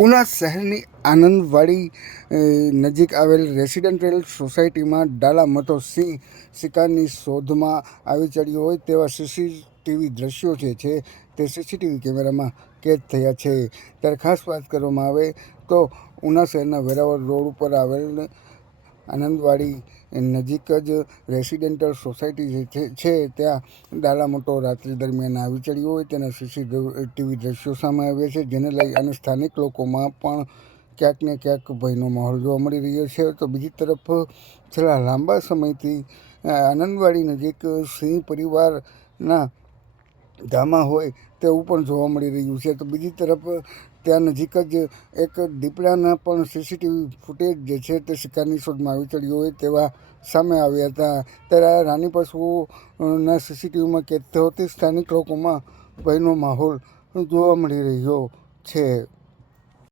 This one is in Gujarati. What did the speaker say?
ઉના શહેરની આનંદવાડી નજીક આવેલ રેસિડેન્શિયલ સોસાયટીમાં ડાલા મતો સિંહ શિકારની શોધમાં આવી ચડ્યો હોય તેવા સીસીટીવી દ્રશ્યો છે તે સીસીટીવી કેમેરામાં કેદ થયા છે. ત્યારે ખાસ વાત કરવામાં આવે તો ઉના શહેરના વેરાવળ રોડ ઉપર આવેલ આનંદવાડી નજીક જ રેસિડેન્ટલ સોસાયટી છે ત્યાં ડાલા મોટો રાત્રિ દરમિયાન આવી ચડ્યો હોય તેના સીસીટીવી દ્રશ્યો સામે આવ્યા છે, જેને લઈ અને સ્થાનિક લોકોમાં પણ ક્યાંક ને ક્યાંક ભયનો માહોલ જોવા મળી રહ્યો છે. તો બીજી તરફ છેલ્લા લાંબા સમયથી આનંદવાડી નજીક સિંહ પરિવારના ધામા હોય તેવું પણ જોવા મળી રહ્યું છે. તો બીજી તરફ ત્યાં નજીક જ એક દીપડાના પણ સીસીટીવી ફૂટેજ જે છે તે શિકારની શોધમાં આવી ચડ્યો હોય તેવા સામે આવ્યા હતા. ત્યારે આ રાની પશુઓના સીસીટીવીમાં કેદ થવાથી સ્થાનિક લોકોમાં ભયનો માહોલ જોવા મળી રહ્યો છે.